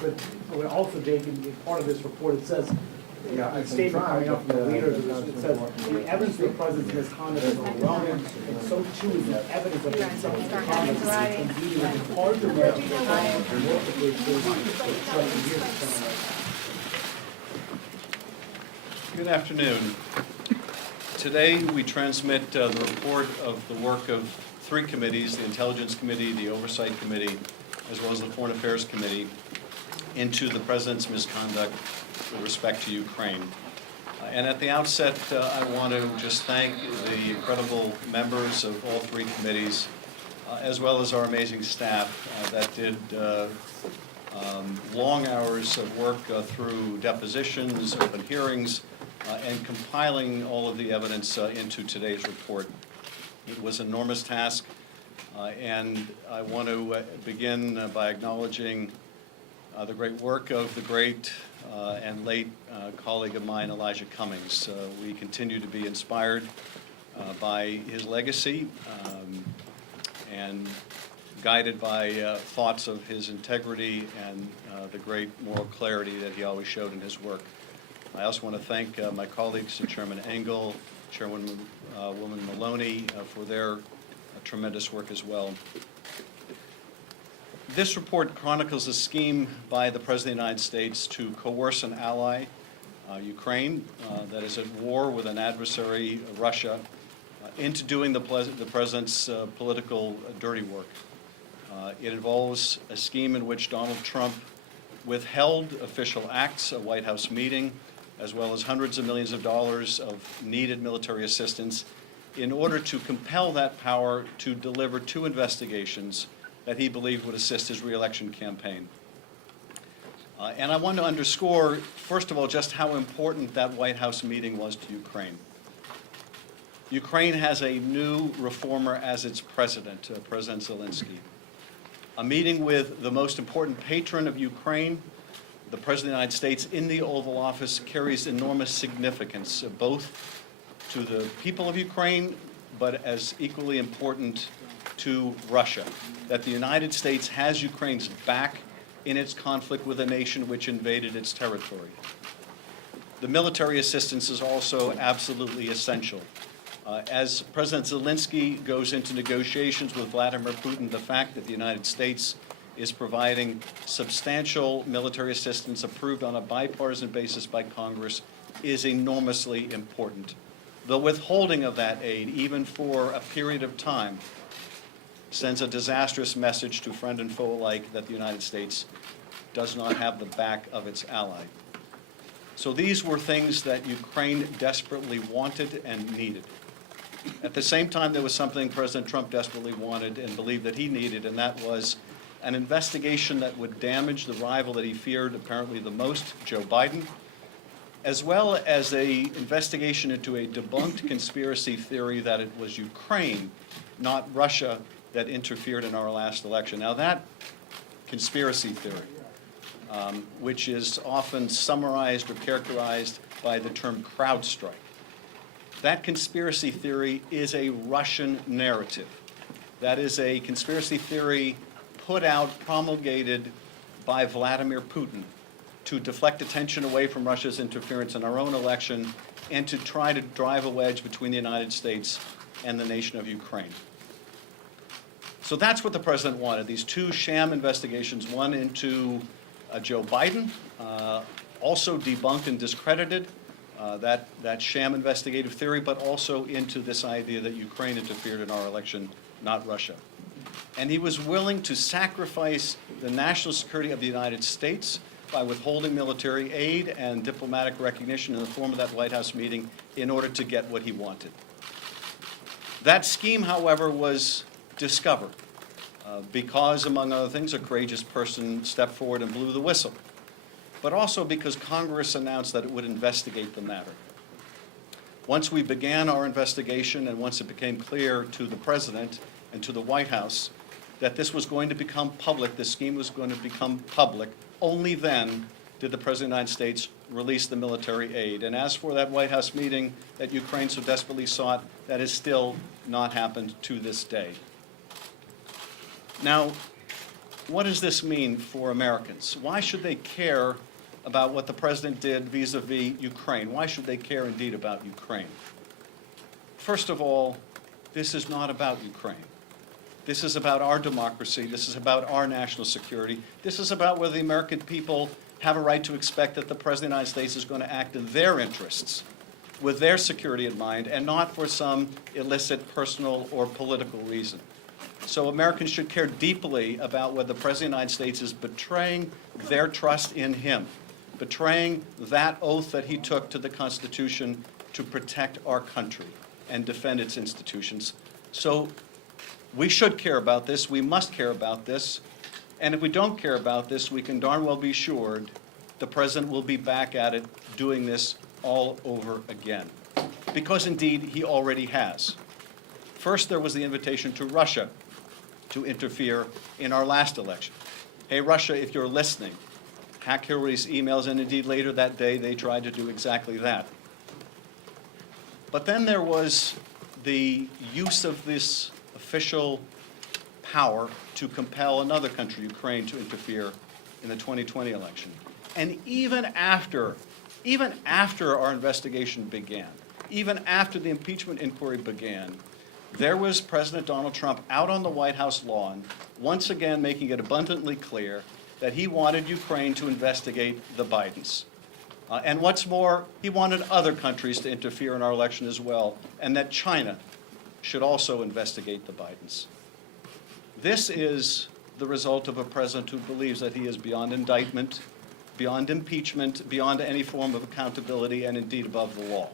but what also, Jake, in part of this report, it says, a statement coming up from the leaders, it says, the evidence of the president's misconduct is overwhelming, and so too is the evidence of his misconduct. Indeed, it is hard to wear Good afternoon. Today we transmit the report of the work of three committees, the Intelligence Committee, the Oversight Committee, as well as the Foreign Affairs Committee, into the President's misconduct with respect to Ukraine. And at the outset, I want to just thank the incredible members of all three committees, as well as our amazing staff that did long hours of work through depositions, open hearings, and compiling all of the evidence into today's report. It was an enormous task, and I want to begin by acknowledging the great work of the great and late colleague of mine, Elijah Cummings. We continue to be inspired by his legacy and guided by thoughts of his integrity and the great moral clarity that he always showed in his work. I also want to thank my colleagues, Chairman Engel, Chairwoman Maloney, for their tremendous work as well. This report chronicles a scheme by the President of the United States to coerce an ally, Ukraine, that is at war with an adversary, Russia, into doing the President's political dirty work. It involves a scheme in which Donald Trump withheld official acts, a White House meeting, as well as hundreds of millions of dollars of needed military assistance in order to compel that power to deliver two investigations that he believed would assist his re-election campaign. And I want to underscore, first of all, just how important that White House meeting was to Ukraine. Ukraine has a new reformer as its president, President Zelensky. A meeting with the most important patron of Ukraine, the President of the United States, in the Oval Office carries enormous significance, both to the people of Ukraine, but as equally important to Russia, that the United States has Ukraine's back in its conflict with a nation which invaded its territory. The military assistance is also absolutely essential. As President Zelensky goes into negotiations with Vladimir Putin, the fact that the United States is providing substantial military assistance approved on a bipartisan basis by Congress is enormously important. The withholding of that aid, even for a period of time, sends a disastrous message to friend and foe alike that the United States does not have the back of its ally. So these were things that Ukraine desperately wanted and needed. At the same time, there was something President Trump desperately wanted and believed that he needed, and that was an investigation that would damage the rival that he feared apparently the most, Joe Biden, as well as an investigation into a debunked conspiracy theory that it was Ukraine, not Russia, that interfered in our last election. Now that conspiracy theory, which is often summarized or characterized by the term CrowdStrike, that conspiracy theory is a Russian narrative. That is a conspiracy theory put out, promulgated by Vladimir Putin to deflect attention away from Russia's interference in our own election and to try to drive a wedge between the United States and the nation of Ukraine. So that's what the president wanted, these two sham investigations, one into Joe Biden, also debunked and discredited that sham investigative theory, but also into this idea that Ukraine interfered in our election, not Russia. And he was willing to sacrifice the national security of the United States by withholding military aid and diplomatic recognition in the form of that White House meeting in order to get what he wanted. That scheme, however, was discovered because, among other things, a courageous person stepped forward and blew the whistle, but also because Congress announced that it would investigate the matter. Once we began our investigation and once it became clear to the President and to the White House that this was going to become public, this scheme was going to become public, only then did the President of the United States release the military aid. And as for that White House meeting that Ukraine so desperately sought, that has still not happened to this day. Now, what does this mean for Americans? Why should they care about what the president did vis-a-vis Ukraine? Why should they care indeed about Ukraine? First of all, this is not about Ukraine. This is about our democracy. This is about our national security. This is about whether the American people have a right to expect that the President of the United States is going to act in their interests, with their security in mind, and not for some illicit personal or political reason. So Americans should care deeply about whether the President of the United States is betraying their trust in him, betraying that oath that he took to the Constitution to protect our country and defend its institutions. So we should care about this. We must care about this. And if we don't care about this, we can darn well be assured the President will be back at it doing this all over again. Because indeed, he already has. First, there was the invitation to Russia to interfere in our last election. Hey, Russia, if you're listening, hack Hillary's emails, and indeed later that day they tried to do exactly that. But then there was the use of this official power to compel another country, Ukraine, to interfere in the 2020 election. And even after our investigation began, even after the impeachment inquiry began, there was President Donald Trump out on the White House lawn, once again making it abundantly clear that he wanted Ukraine to investigate the Bidens. And what's more, he wanted other countries to interfere in our election as well, and that China should also investigate the Bidens. This is the result of a president who believes that he is beyond indictment, beyond impeachment, beyond any form of accountability, and indeed above the law.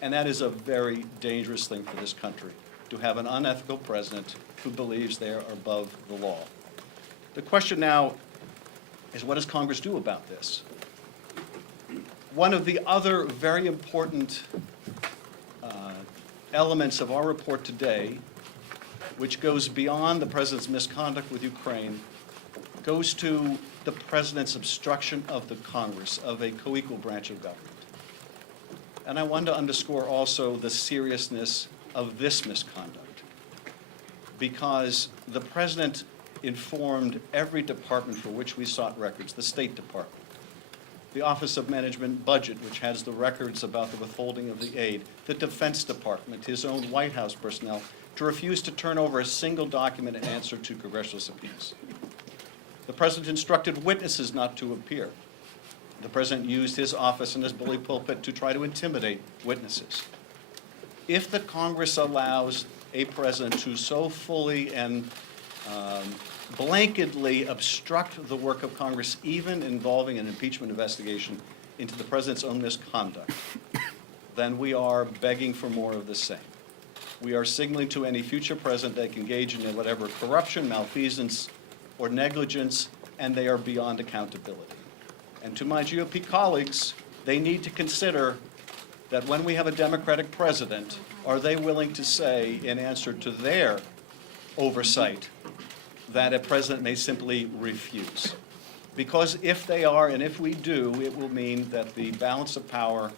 And that is a very dangerous thing for this country, to have an unethical president who believes they are above the law. The question now is, what does Congress do about this? One of the other very important elements of our report today, which goes beyond the president's misconduct with Ukraine, goes to the president's obstruction of the Congress, of a co-equal branch of government. And I want to underscore also the seriousness of this misconduct, because the president informed every department for which we sought records, the State Department, the Office of Management Budget, which has the records about the withholding of the aid, the Defense Department, his own White House personnel, to refuse to turn over a single document in answer to congressional subpoenas. The president instructed witnesses not to appear. The president used his office and his bully pulpit to try to intimidate witnesses. If the Congress allows a president to so fully and blanketly obstruct the work of Congress, even involving an impeachment investigation into the president's own misconduct, then we are begging for more of the same. We are signaling to any future president they can engage in whatever corruption, malfeasance, or negligence, and they are beyond accountability. And to my GOP colleagues, they need to consider that when we have a Democratic president, are they willing to say, in answer to their oversight, that a president may simply refuse? Because if they are, and if we do, it will mean that the balance of power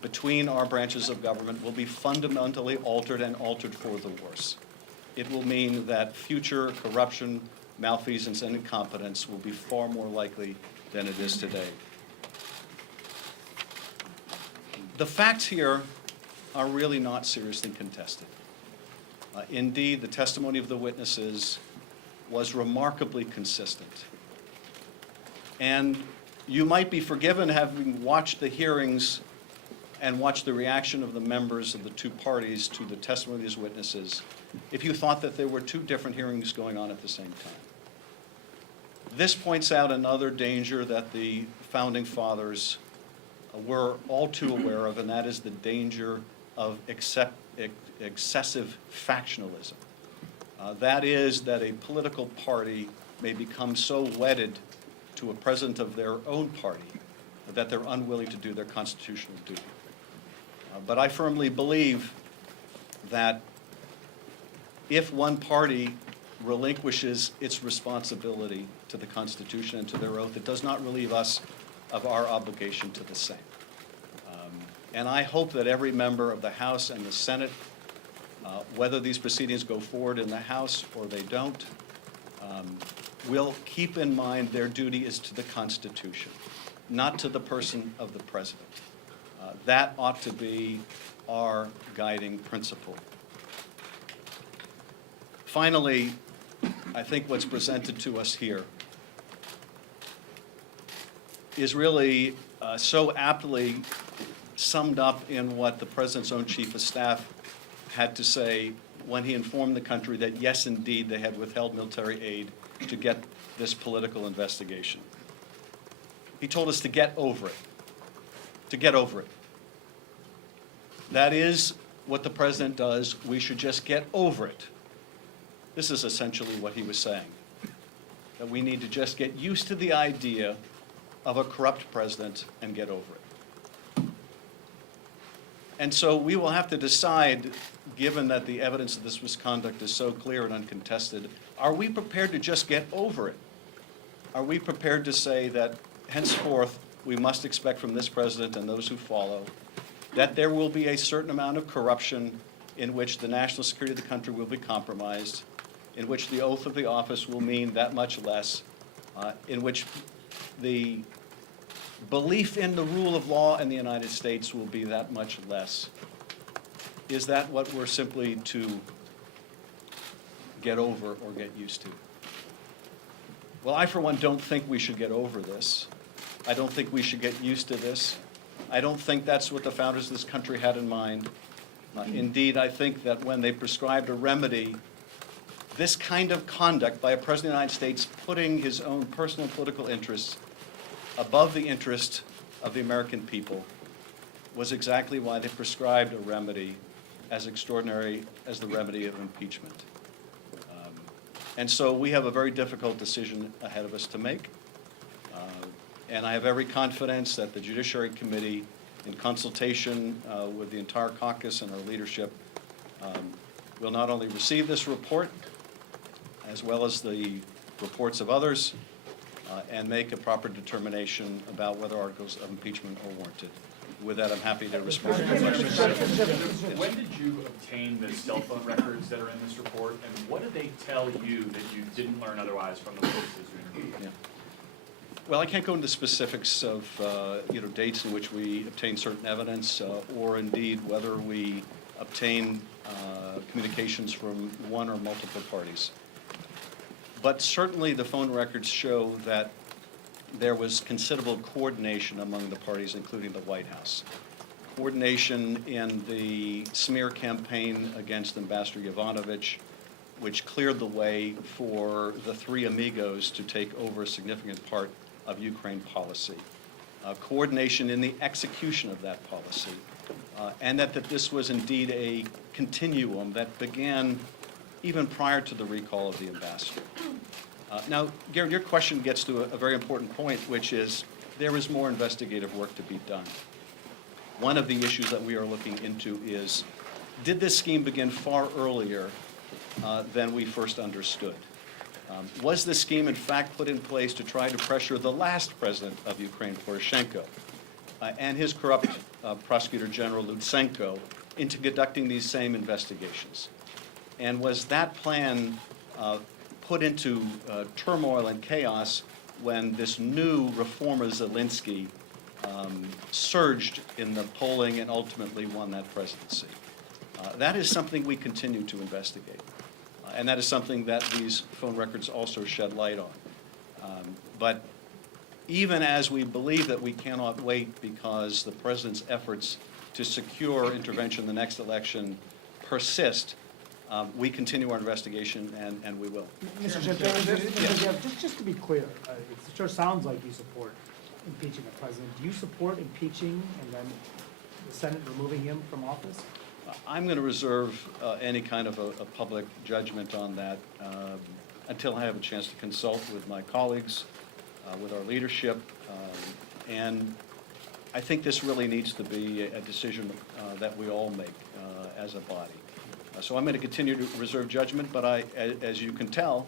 between our branches of government will be fundamentally altered, and altered for the worse. It will mean that future corruption, malfeasance, and incompetence will be far more likely than it is today. The facts here are really not seriously contested. Indeed, the testimony of the witnesses was remarkably consistent. And you might be forgiven, having watched the hearings and watched the reaction of the members of the two parties to the testimony of these witnesses, if you thought that there were two different hearings going on at the same time. This points out another danger that the Founding Fathers were all too aware of, and that is the danger of excessive factionalism. That is, that a political party may become so wedded to a president of their own party that they're unwilling to do their constitutional duty. But I firmly believe that if one party relinquishes its responsibility to the Constitution and to their oath, it does not relieve us of our obligation to the same. And I hope that every member of the House and the Senate, whether these proceedings go forward in the House or they don't, will keep in mind their duty is to the Constitution, not to the person of the president. That ought to be our guiding principle. Finally, I think what's presented to us here is really so aptly summed up in what the president's own chief of staff had to say when he informed the country that, yes, indeed, they had withheld military aid to get this political investigation. He told us to get over it, to get over it. That is what the president does. We should just get over it. This is essentially what he was saying, that we need to just get used to the idea of a corrupt president and get over it. And so we will have to decide, given that the evidence of this misconduct is so clear and uncontested, are we prepared to just get over it? Are we prepared to say that henceforth we must expect from this president and those who follow that there will be a certain amount of corruption in which the national security of the country will be compromised, in which the oath of the office will mean that much less, in which the belief in the rule of law in the United States will be that much less? Is that what we're simply to get over or get used to? Well, I, for one, don't think we should get over this. I don't think we should get used to this. I don't think that's what the founders of this country had in mind. Indeed, I think that when they prescribed a remedy, this kind of conduct by a president of the United States putting his own personal political interests above the interest of the American people was exactly why they prescribed a remedy as extraordinary as the remedy of impeachment. And so we have a very difficult decision ahead of us to make. And I have every confidence that the Judiciary Committee, in consultation with the entire caucus and our leadership, will not only receive this report, as well as the reports of others, and make a proper determination about whether articles of impeachment are warranted. With that, I'm happy to respond to your questions. When did you obtain the cell phone records that are in this report, and what did they tell you that you didn't learn otherwise from the witnesses you interviewed? Yeah. Well, I can't go into specifics of dates in which we obtain certain evidence, or indeed whether we obtain communications from one or multiple parties. But certainly the phone records show that there was considerable coordination among the parties, including the White House. Coordination in the smear campaign against Ambassador Yovanovitch, which cleared the way for the three amigos to take over a significant part of Ukraine policy. Coordination in the execution of that policy, and that this was indeed a continuum that began even prior to the recall of the ambassador. Now, Gary, your question gets to a very important point, which is there is more investigative work to be done. One of the issues that we are looking into is, did this scheme begin far earlier than we first understood? Was this scheme, in fact, put in place to try to pressure the last president of Ukraine, Poroshenko, and his corrupt prosecutor general, Lutsenko, into conducting these same investigations? And was that plan put into turmoil and chaos when this new reformer, Zelensky, surged in the polling and ultimately won that presidency? That is something we continue to investigate. And that is something that these phone records also shed light on. But even as we believe that we cannot wait because the president's efforts to secure intervention in the next election persist, we continue our investigation, and we will. Mr. Schiff, just to be clear, it sure sounds like you support impeaching the president. Do you support impeaching and then the Senate removing him from office? I'm going to reserve any kind of a public judgment on that until I have a chance to consult with my colleagues, with our leadership, and I think this really needs to be a decision that we all make as a body. So I'm going to continue to reserve judgment, but as you can tell,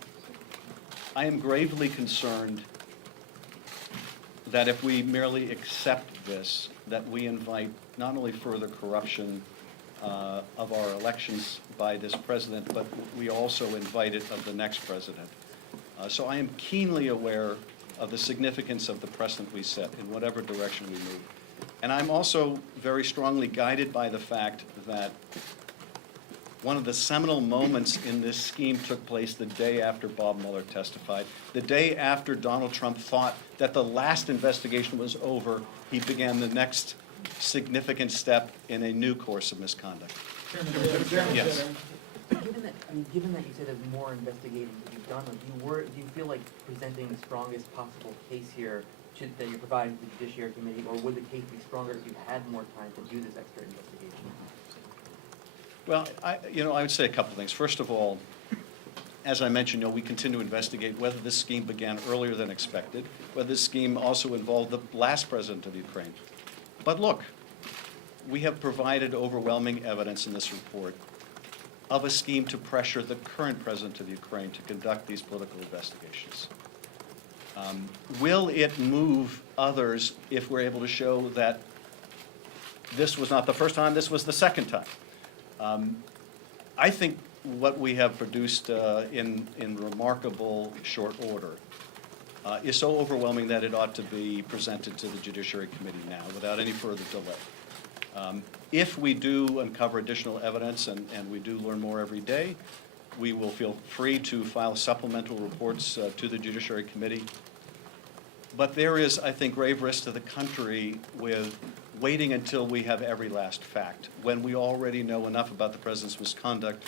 I am gravely concerned that if we merely accept this, that we invite not only further corruption of our elections by this president, but we also invite it of the next president. So I am keenly aware of the significance of the precedent we set in whatever direction we move. And I'm also very strongly guided by the fact that one of the seminal moments in this scheme took place the day after Bob Mueller testified. The day after Donald Trump thought that the last investigation was over, he began the next significant step in a new course of misconduct. Yes. Given that you said there's more investigating to be done, like, do you feel like presenting the strongest possible case here that you're providing to the Judiciary Committee, or would the case be stronger if you had more time to do this extra investigation? Well, I would say a couple things. First of all, as I mentioned, we continue to investigate whether this scheme began earlier than expected, whether this scheme also involved the last president of Ukraine. But look, we have provided overwhelming evidence in this report of a scheme to pressure the current president of Ukraine to conduct these political investigations. Will it move others if we're able to show that this was not the first time, this was the second time? I think what we have produced in remarkable short order is so overwhelming that it ought to be presented to the Judiciary Committee now without any further delay. If we do uncover additional evidence, and we do learn more every day, we will feel free to file supplemental reports to the Judiciary Committee. But there is, I think, grave risk to the country with waiting until we have every last fact, when we already know enough about the president's misconduct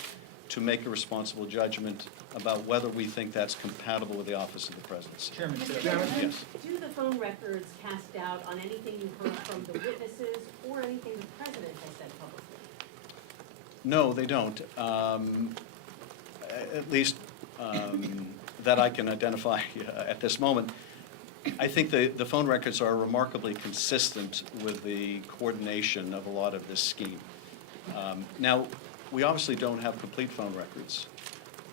to make a responsible judgment about whether we think that's compatible with the office of the presidency. Chairman, Yes. do the phone records cast doubt on anything you heard from the witnesses or anything the president has said publicly? No, they don't. At least that I can identify at this moment. I think the phone records are remarkably consistent with the coordination of a lot of this scheme. Now, we obviously don't have complete phone records,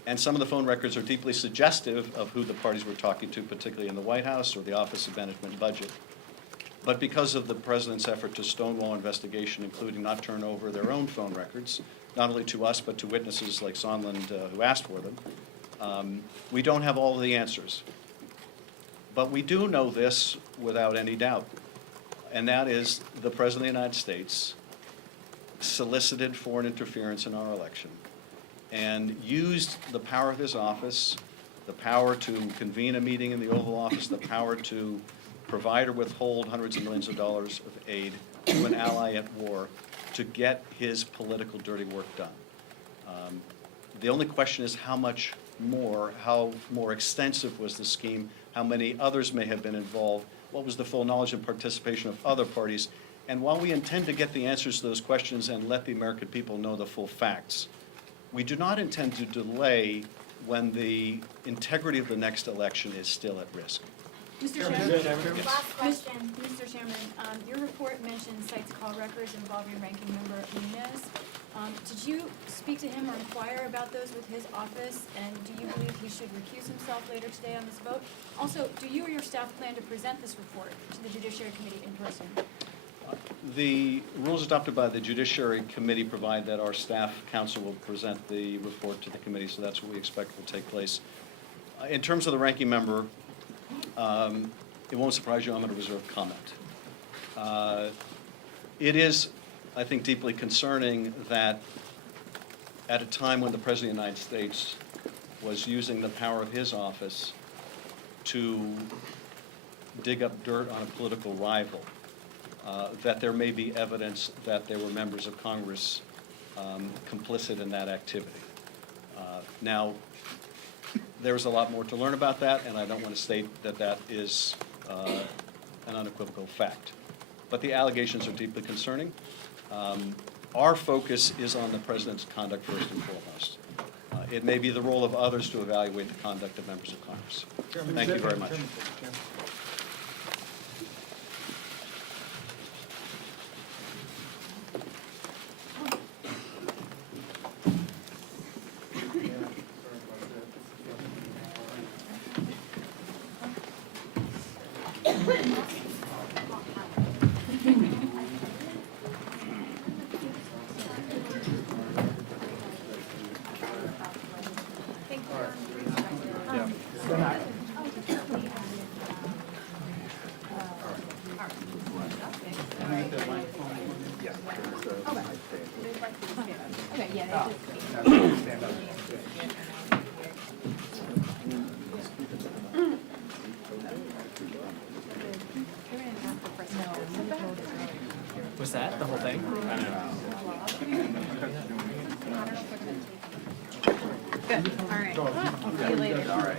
and some of the phone records are deeply suggestive of who the parties were talking to, particularly in the White House or the Office of Management and Budget. But because of the president's effort to stonewall investigation, including not turn over their own phone records, not only to us but to witnesses like Sondland who asked for them, we don't have all of the answers. But we do know this without any doubt, and that is the President of the United States solicited foreign interference in our election and used the power of his office, the power to convene a meeting in the Oval Office, the power to provide or withhold hundreds of millions of dollars of aid to an ally at war to get his political dirty work done. The only question is how more extensive was the scheme, how many others may have been involved, what was the full knowledge and participation of other parties. And while we intend to get the answers to those questions and let the American people know the full facts, we do not intend to delay when the integrity of the next election is still at risk. Mr. Chairman, last question. Mr. Chairman, your report mentions cites call records involving ranking member Nunez. Did you speak to him or inquire about those with his office, and do you believe he should recuse himself later today on this vote? Also, do you or your staff plan to present this report to the Judiciary Committee in person? The rules adopted by the Judiciary Committee provide that our staff counsel will present the report to the committee, so that's what we expect will take place. In terms of the ranking member, it won't surprise you, I'm going to reserve comment. It is, I think, deeply concerning that at a time when the President of the United States was using the power of his office to dig up dirt on a political rival, that there may be evidence that there were members of Congress complicit in that activity. Now, there's a lot more to learn about that, and I don't want to state that that is an unequivocal fact. But the allegations are deeply concerning. Our focus is on the President's conduct first and foremost. It may be the role of others to evaluate the conduct of members of Congress. Thank you very much. Thank you. Yeah, they just. Stand up. Was that the whole thing? Good, all right. See you later.